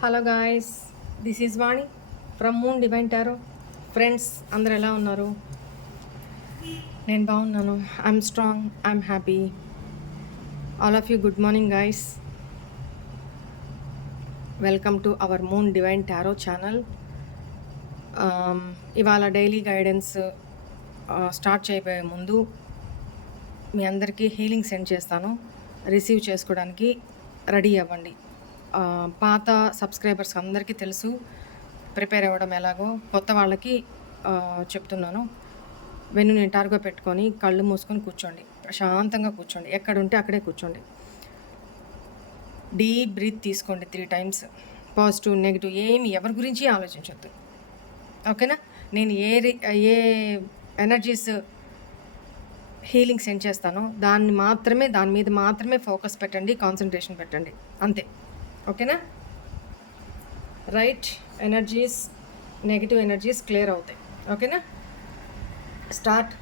Hello guys this is Vani from Moon Divine Tarot. Friends అందరు ఎలా ఉన్నారు? నేను బాగున్నాను. I'm strong I'm happy. All of you good morning guys. Welcome to our Moon Divine Tarot channel. ఇవాళ daily guidance start చేయబోయే ముందు మీ అందరికీ హీలింగ్ సెండ్ చేస్తాను. రిసీవ్ చేసుకోవడానికి రెడీ అవ్వండి. పాత సబ్స్క్రైబర్స్ అందరికీ తెలుసు. ప్రిపేర్ అవ్వడం ఎలాగో కొత్త వాళ్ళకి చెప్తున్నాను. వెన్ను నిటారుగా పెట్టుకొని కళ్ళు మూసుకొని కూర్చోండి. ప్రశాంతంగా కూర్చోండి. ఎక్కడ ఉంటే అక్కడే కూర్చోండి. డీప్ బ్రీత్ తీసుకోండి త్రీ టైమ్స్. పాజిటివ్ నెగిటివ్ ఏమి ఎవరి గురించి ఆలోచించొద్దు. ఓకేనా? నేను ఏ ఏ ఎనర్జీస్ హీలింగ్ సెండ్ చేస్తానో దాన్ని మాత్రమే దాని మీద మాత్రమే ఫోకస్ పెట్టండి కాన్సన్ట్రేషన్ పెట్టండి. అంతే. ఓకేనా? Right energies negative energies clear అవుతాయి. ఓకేనా? Start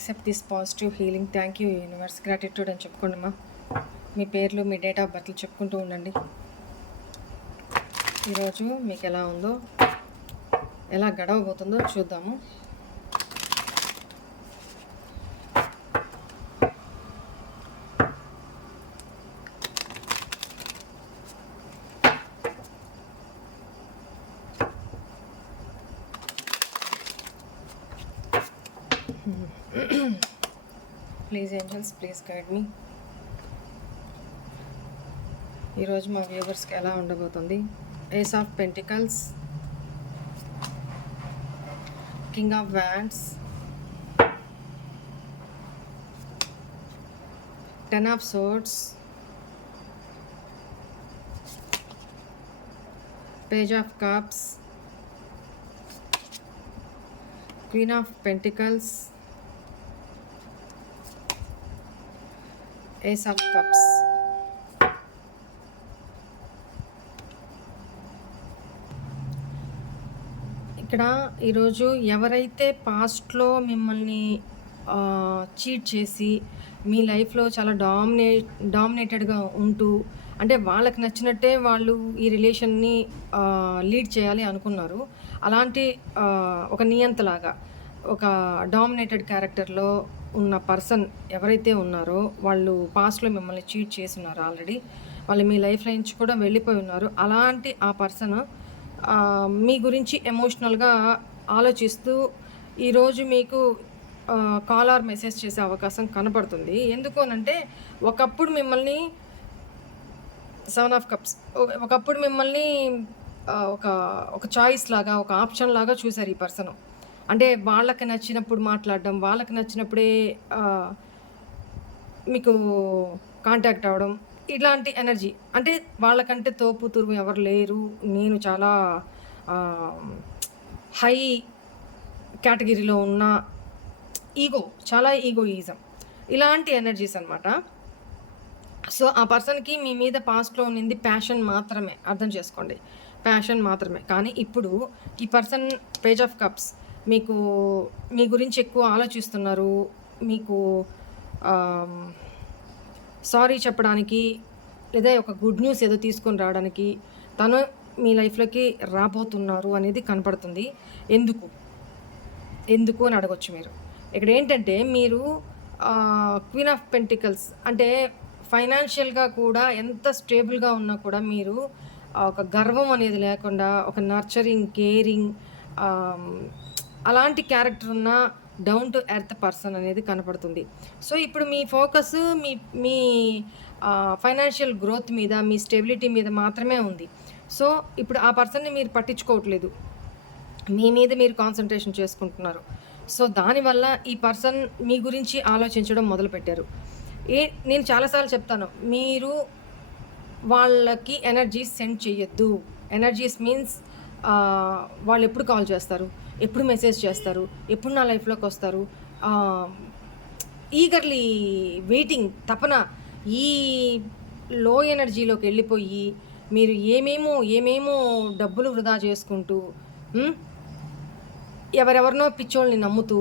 accept this positive healing. Thank you universe. Gratitude అని చెప్పుకోండి అమ్మా. మీ పేర్లు మీ డేట్ ఆఫ్ బర్త్లు చెప్పుకుంటూ ఉండండి. ఈరోజు మీకు ఎలా ఉందో ఎలా గడవబోతుందో చూద్దాము. Please angels please guide me. ఈరోజు మా వ్యూవర్స్కి ఎలా ఉండబోతుంది? Ace of pentacles king of wands ten of swords page of cups queen of pentacles ace of cups ఇక్కడ ఈరోజు ఎవరైతే పాస్ట్లో మిమ్మల్ని చీట్ చేసి మీ లైఫ్లో చాలా డామినే డామినేటెడ్గా ఉంటూ అంటే వాళ్ళకి నచ్చినట్టే వాళ్ళు ఈ రిలేషన్ని లీడ్ చేయాలి అనుకున్నారు. అలాంటి ఒక నియంతలాగా ఒక డామినేటెడ్ క్యారెక్టర్లో ఉన్న పర్సన్ ఎవరైతే ఉన్నారో వాళ్ళు పాస్ట్లో మిమ్మల్ని చీట్ చేసి ఉన్నారు ఆల్రెడీ వాళ్ళు మీ లైఫ్ నుంచి కూడా వెళ్ళిపోయి ఉన్నారు. అలాంటి ఆ పర్సన్ మీ గురించి ఎమోషనల్గా ఆలోచిస్తూ ఈరోజు మీకు కాల్ ఆర్ మెసేజ్ చేసే అవకాశం కనపడుతుంది ఎందుకు అనంటే ఒకప్పుడు మిమ్మల్ని సెవెన్ ఆఫ్ కప్స్ ఒకప్పుడు మిమ్మల్ని ఒక ఒక చాయిస్ లాగా ఒక ఆప్షన్ లాగా చూశారు ఈ పర్సన్ అంటే వాళ్ళకి నచ్చినప్పుడు మాట్లాడడం వాళ్ళకి నచ్చినప్పుడే మీకు కాంటాక్ట్ అవ్వడం ఇలాంటి ఎనర్జీ అంటే వాళ్ళకంటే తోపు తురుము ఎవరు లేరు. నేను చాలా హై కేటగిరీలో ఉన్న ఈగో చాలా ఈగోయిజం ఇలాంటి ఎనర్జీస్ అనమాట సో ఆ పర్సన్కి మీ మీద పాస్ట్లో ఉన్నింది ప్యాషన్ మాత్రమే. అర్థం చేసుకోండి. ప్యాషన్ మాత్రమే. కానీ ఇప్పుడు ఈ పర్సన్ పేజ్ ఆఫ్ కప్స్ మీకు మీ గురించి ఎక్కువ ఆలోచిస్తున్నారు. మీకు సారీ చెప్పడానికి లేదా ఒక గుడ్ న్యూస్ ఏదో తీసుకొని రావడానికి తను మీ లైఫ్లోకి రాబోతున్నారు అనేది కనపడుతుంది. ఎందుకు? ఎందుకు అని అడగొచ్చు మీరు. ఇక్కడ ఏంటంటే మీరు క్వీన్ ఆఫ్ పెంటికల్స్ అంటే ఫైనాన్షియల్గా కూడా ఎంత స్టేబుల్గా ఉన్నా కూడా మీరు ఒక గర్వం అనేది లేకుండా ఒక నర్చరింగ్ కేరింగ్ అలాంటి క్యారెక్టర్ ఉన్న డౌన్ టు ఎర్త్ పర్సన్ అనేది కనపడుతుంది. సో ఇప్పుడు మీ ఫోకస్ మీ మీ ఫైనాన్షియల్ గ్రోత్ మీద మీ స్టెబిలిటీ మీద మాత్రమే ఉంది. సో ఇప్పుడు ఆ పర్సన్ని మీరు పట్టించుకోవట్లేదు. మీ మీద మీరు కాన్సన్ట్రేషన్ చేసుకుంటున్నారు. సో దానివల్ల ఈ పర్సన్ మీ గురించి ఆలోచించడం మొదలుపెట్టారు. ఏ నేను చాలాసార్లు చెప్తాను. మీరు వాళ్ళకి ఎనర్జీ సెండ్ చేయొద్దు ఎనర్జీస్ మీన్స్ వాళ్ళు ఎప్పుడు కాల్ చేస్తారు? ఎప్పుడు మెసేజ్ చేస్తారు? ఎప్పుడు నా లైఫ్లోకి వస్తారు? ఈగర్లీ వెయిటింగ్ తపన ఈ లో ఎనర్జీలోకి వెళ్ళిపోయి మీరు ఏమేమో ఏమేమో డబ్బులు వృధా చేసుకుంటూ ఎవరెవరినో పిచ్చోళ్ళని నమ్ముతూ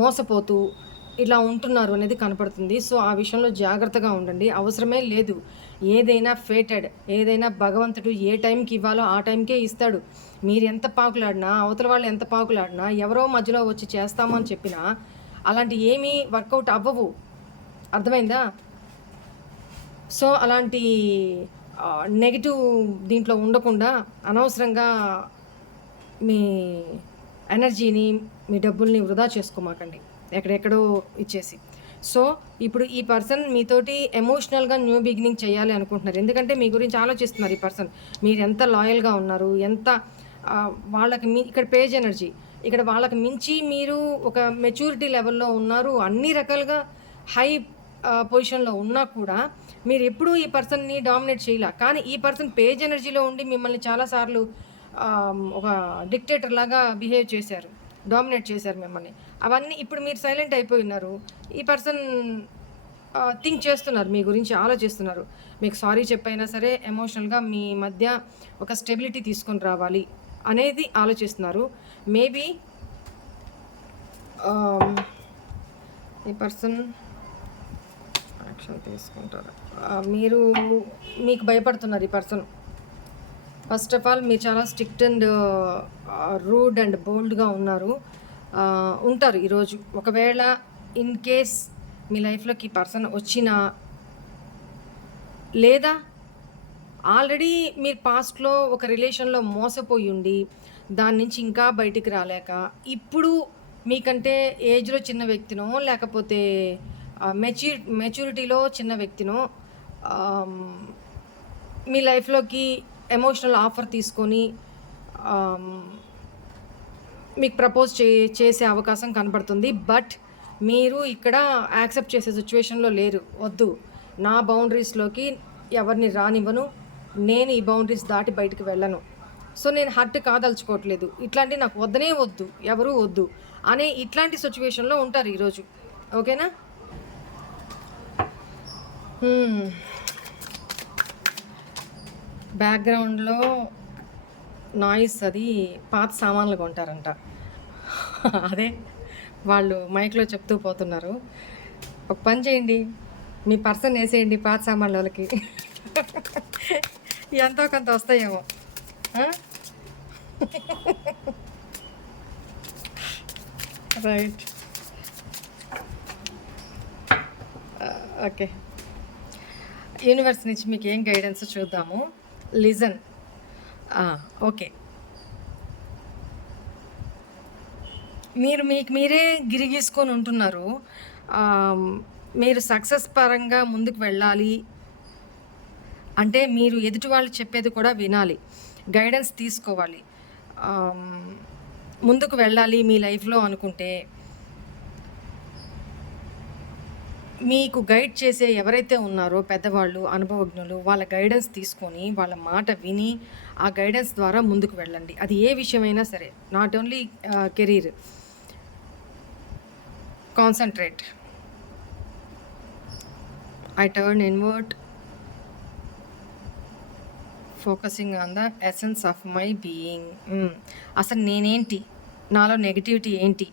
మోసపోతూ ఇలా ఉంటున్నారు అనేది కనపడుతుంది. సో ఆ విషయంలో జాగ్రత్తగా ఉండండి. అవసరమే లేదు. ఏదైనా ఫేటెడ్ ఏదైనా భగవంతుడు ఏ టైంకి ఇవ్వాలో ఆ టైంకే ఇస్తాడు. మీరు ఎంత పాకులాడినా అవతల వాళ్ళు ఎంత పాకులాడినా ఎవరో మధ్యలో వచ్చి చేస్తామని చెప్పినా అలాంటి ఏమీ వర్కౌట్ అవ్వవు. అర్థమైందా? సో అలాంటి నెగిటివ్ దీంట్లో ఉండకుండా అనవసరంగా మీ ఎనర్జీని మీ డబ్బుల్ని వృధా చేసుకోమాకండి. ఎక్కడెక్కడో ఇచ్చేసి. సో ఇప్పుడు ఈ పర్సన్ మీతోటి ఎమోషనల్గా న్యూ బిగినింగ్ చేయాలి అనుకుంటున్నారు. ఎందుకంటే మీ గురించి ఆలోచిస్తున్నారు ఈ పర్సన్. మీరు ఎంత లాయల్గా ఉన్నారు ఎంత వాళ్ళకి మీ ఇక్కడ పేజ్ ఎనర్జీ. ఇక్కడ వాళ్ళకి మించి మీరు ఒక మెచ్యూరిటీ లెవెల్లో ఉన్నారు అన్ని రకాలుగా హై పొజిషన్లో ఉన్నా కూడా మీరు ఎప్పుడూ ఈ పర్సన్ని డామినేట్ చేయలే. కానీ ఈ పర్సన్ పేజ్ ఎనర్జీలో ఉండి మిమ్మల్ని చాలాసార్లు ఒక డిక్టేటర్ లాగా బిహేవ్ చేశారు డామినేట్ చేశారు మిమ్మల్ని. అవన్నీ ఇప్పుడు మీరు సైలెంట్ అయిపోయి ఉన్నారు. ఈ పర్సన్ థింక్ చేస్తున్నారు మీ గురించి ఆలోచిస్తున్నారు. మీకు సారీ చెప్పైనా సరే ఎమోషనల్గా మీ మధ్య ఒక స్టెబిలిటీ తీసుకొని రావాలి అనేది ఆలోచిస్తున్నారు. మేబీ um, ఈ పర్సన్ యాక్షన్ తీసుకుంటారు. మీరు మీకు భయపడుతున్నారు ఈ పర్సన్ ఫస్ట్ ఆఫ్ ఆల్ మీరు చాలా స్ట్రిక్ట్ అండ్ రూడ్ అండ్ బోల్డ్గా ఉన్నారు. ఉంటారు ఈరోజు. ఒకవేళ ఇన్ కేస్ మీ లైఫ్లోకి పర్సన్ వచ్చినా లేదా ఆల్రెడీ మీరు పాస్ట్లో ఒక రిలేషన్లో మోసపోయి ఉండి దాని నుంచి ఇంకా బయటికి రాలేక ఇప్పుడు మీకంటే ఏజ్లో చిన్న వ్యక్తినో లేకపోతే మెచ్యూర్ మెచ్యూరిటీలో చిన్న వ్యక్తినో మీ లైఫ్లోకి ఎమోషనల్ ఆఫర్ తీసుకొని మీకు ప్రపోజ్ చే చేసే అవకాశం కనపడుతుంది బట్ మీరు ఇక్కడ యాక్సెప్ట్ చేసే సిచ్యువేషన్లో లేరు. వద్దు. నా బౌండరీస్లోకి ఎవరిని రానివ్వను. నేను ఈ బౌండరీస్ దాటి బయటకు వెళ్ళను. సో నేను హర్ట్ కాదలుచుకోవట్లేదు. ఇట్లాంటి నాకు వద్దనే వద్దు. ఎవరు వద్దు. అనే ఇట్లాంటి సిచ్యువేషన్లో ఉంటారు ఈరోజు. ఓకేనా బ్యాక్గ్రౌండ్లో నాయిస్ అది పాత సామాన్లు కొంటారంట. అదే వాళ్ళు మైక్లో చెప్తూ పోతున్నారు. ఒక పని చేయండి మీ పర్సన్ వేసేయండి పాత సామాన్ల వాళ్ళకి ఎంతో కొంత వస్తాయేమో. రైట్. ఓకే. యూనివర్స్ నుంచి మీకు ఏం గైడెన్స్ చూద్దాము? లిజన్. ఓకే. మీరు మీకు మీరే గిరిగీసుకొని ఉంటున్నారు. మీరు సక్సెస్ పరంగా ముందుకు వెళ్ళాలి. అంటే మీరు ఎదుటి వాళ్ళు చెప్పేది కూడా వినాలి. గైడెన్స్ తీసుకోవాలి. ముందుకు వెళ్ళాలి మీ లైఫ్లో అనుకుంటే. మీకు గైడ్ చేసే ఎవరైతే ఉన్నారో పెద్దవాళ్ళు అనుభవజ్ఞులు వాళ్ళ గైడెన్స్ తీసుకొని వాళ్ళ మాట విని ఆ గైడెన్స్ ద్వారా ముందుకు వెళ్ళండి. అది ఏ విషయమైనా సరే. Not only career. Concentrate I turn invert focusing on the essence of my being అసలు నేనేంటి? నాలో నెగిటివిటీ ఏంటి?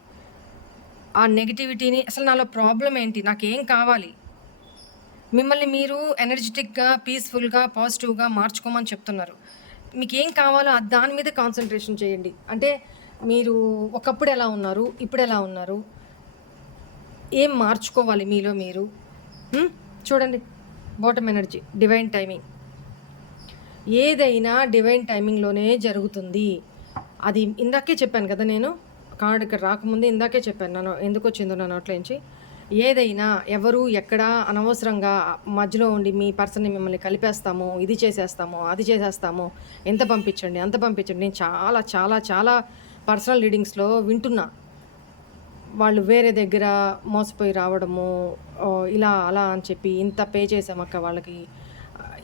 ఆ నెగిటివిటీని అసలు నాలో ప్రాబ్లం ఏంటి? నాకేం కావాలి? మిమ్మల్ని మీరు ఎనర్జెటిక్గా పీస్ఫుల్గా పాజిటివ్గా మార్చుకోమని చెప్తున్నారు. మీకు ఏం కావాలో దాని మీద కాన్సన్ట్రేషన్ చేయండి. అంటే మీరు ఒకప్పుడు ఎలా ఉన్నారు? ఇప్పుడు ఎలా ఉన్నారు? ఏం మార్చుకోవాలి మీలో మీరు? చూడండి. బాటమ్ ఎనర్జీ డివైన్ టైమింగ్ ఏదైనా డివైన్ టైమింగ్లోనే జరుగుతుంది. అది ఇందాకే చెప్పాను కదా నేను? కార్డ్ ఇక్కడ రాకముందే ఇందాకే చెప్పాను. నన్ను ఎందుకు వచ్చిందో నా నోట్లోంచి ఏదైనా ఎవరు ఎక్కడ అనవసరంగా మధ్యలో ఉండి మీ పర్సన్ని మిమ్మల్ని కలిపేస్తాము ఇది చేసేస్తాము అది చేసేస్తాము. ఎంత పంపించండి అంత పంపించండి. నేను చాలా చాలా చాలా పర్సనల్ రీడింగ్స్లో వింటున్నా. వాళ్ళు వేరే దగ్గర మోసపోయి రావడము ఇలా అలా అని చెప్పి ఇంత పే చేసామక్క వాళ్ళకి.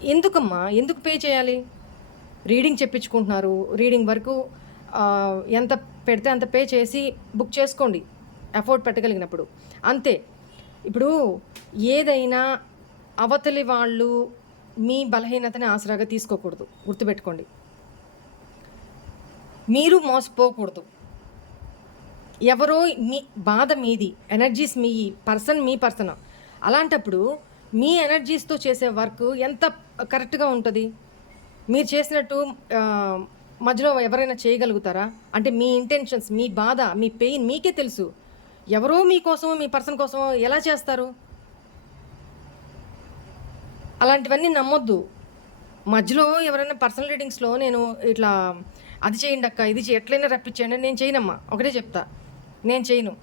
ఎందుకమ్మా? ఎందుకు పే చేయాలి? రీడింగ్ చెప్పించుకుంటున్నారు. రీడింగ్ వరకు ఎంత పెడితే అంత పే చేసి బుక్ చేసుకోండి. అఫోర్డ్ పెట్టగలిగినప్పుడు. అంతే. ఇప్పుడు ఏదైనా అవతలి వాళ్ళు మీ బలహీనతని ఆసరాగా తీసుకోకూడదు. గుర్తుపెట్టుకోండి. మీరు మోసపోకూడదు. ఎవరో మీ బాధ మీది ఎనర్జీస్ మీ పర్సన్ మీ పర్సన్ అలాంటప్పుడు మీ ఎనర్జీస్తో చేసే వర్క్ ఎంత కరెక్ట్గా ఉంటుంది? మీరు చేసినట్టు మధ్యలో ఎవరైనా చేయగలుగుతారా? అంటే మీ ఇంటెన్షన్స్ మీ బాధ మీ పెయిన్ మీకే తెలుసు. ఎవరో మీకోసమో మీ పర్సన్ కోసం ఎలా చేస్తారు? అలాంటివన్నీ నమ్మొద్దు. మధ్యలో ఎవరైనా పర్సనల్ రీడింగ్స్లో నేను ఇట్లా అది చేయండి అక్క ఇది ఎట్లయినా రప్పించండి నేను చేయనమ్మా. ఒకటే చెప్తా. నేను చేయను.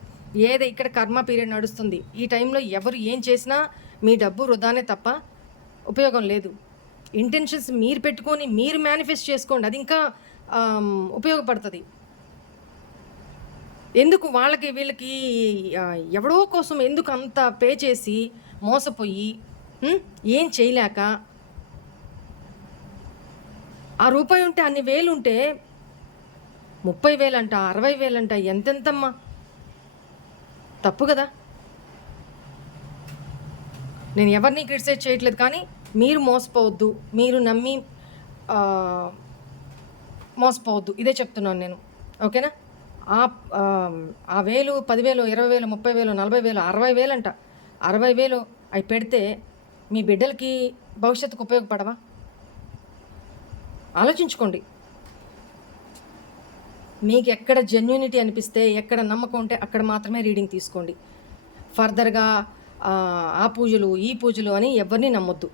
ఏదో ఇక్కడ కర్మ పీరియడ్ నడుస్తుంది. ఈ టైంలో ఎవరు ఏం చేసినా మీ డబ్బు వృధానే తప్ప ఉపయోగం లేదు. ఇంటెన్షన్స్ మీరు పెట్టుకొని మీరు మేనిఫెస్ట్ చేసుకోండి. అది ఇంకా ఉపయోగపడుతుంది. ఎందుకు వాళ్ళకి వీళ్ళకి ఎవడో కోసం ఎందుకు అంత పే చేసి మోసపోయి ఏం చేయలేక ఆ రూపాయి ఉంటే అన్ని వేలు ఉంటే ముప్పై వేలంట అరవై వేలంట ఎంతెంతమ్మా? తప్పు కదా. నేను ఎవరిని క్రిటిసైజ్ చేయట్లేదు కానీ మీరు మోసపోవద్దు మీరు నమ్మి మోసపోవద్దు. ఇదే చెప్తున్నాను నేను. ఓకేనా? ఆ, ఆ వేలు పదివేలు ఇరవై వేలు ముప్పై వేలు నలభై వేలు అరవై వేలు అంట అరవై వేలు అవి పెడితే మీ బిడ్డలకి భవిష్యత్తుకు ఉపయోగపడవా? ఆలోచించుకోండి. మీకు ఎక్కడ జెన్యూనిటీ అనిపిస్తే ఎక్కడ నమ్మకం ఉంటే అక్కడ మాత్రమే రీడింగ్ తీసుకోండి. ఫర్దర్గా ఆ, పూజలు ఈ పూజలు అని ఎవరిని నమ్మొద్దు.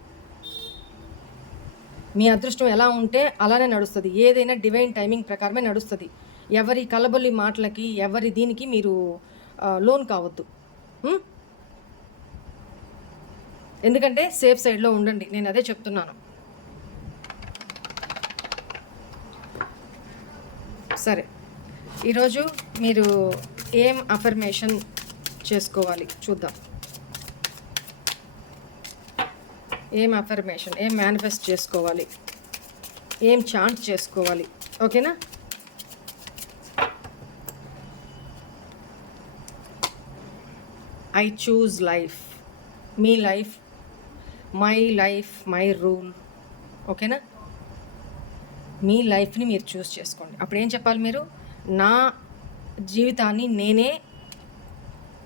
మీ అదృష్టం ఎలా ఉంటే అలానే నడుస్తుంది. ఏదైనా డివైన్ టైమింగ్ ప్రకారమే నడుస్తుంది. ఎవరి కలబొల్లి మాటలకి ఎవరి దీనికి మీరు లోన్ కావద్దు. ఎందుకంటే సేఫ్ సైడ్లో ఉండండి. నేను అదే చెప్తున్నాను. సరే. ఈరోజు మీరు ఏం అఫర్మేషన్ చేసుకోవాలి? చూద్దాం. ఏం అఫర్మేషన్ ఏం మేనిఫెస్ట్ చేసుకోవాలి? ఏం చాంట్ చేసుకోవాలి? ఓకేనా? I choose life me life my life my rule ఓకేనా? మీ లైఫ్ని మీరు చూస్ చేసుకోండి. అప్పుడు ఏం చెప్పాలి మీరు? నా జీవితాన్ని నేనే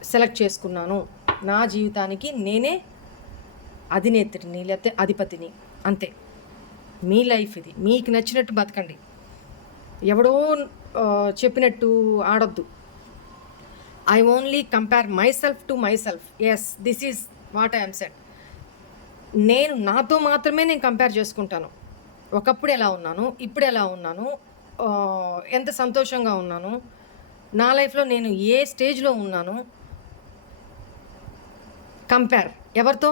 సెలెక్ట్ చేసుకున్నాను. నా జీవితానికి నేనే అధినేత్రిని లేకపోతే అధిపతిని. అంతే. మీ లైఫ్ ఇది. మీకు నచ్చినట్టు బతకండి. ఎవడో చెప్పినట్టు ఆడొద్దు. I only compare myself to myself yes this is what I'm set నేను నాతో మాత్రమే నేను కంపేర్ చేసుకుంటాను. ఒకప్పుడు ఎలా ఉన్నాను ఇప్పుడు ఎలా ఉన్నాను ఎంత సంతోషంగా ఉన్నాను. నా లైఫ్లో నేను ఏ స్టేజ్లో ఉన్నాను. కంపేర్ ఎవరితో?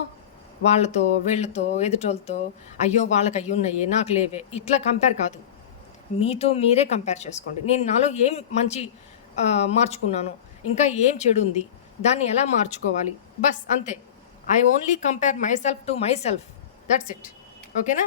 వాళ్ళతో వీళ్ళతో ఎదుటోళ్ళతో. అయ్యో వాళ్ళకి అయ్యి ఉన్నాయే నాకు లేవే. ఇట్లా కంపేర్ కాదు. మీతో మీరే కంపేర్ చేసుకోండి. నేను నాలో ఏం మంచి మార్చుకున్నాను ఇంకా ఏం చెడు ఉంది దాన్ని ఎలా మార్చుకోవాలి? బస్ అంతే. I only compare myself to myself. That's it ఓకేనా?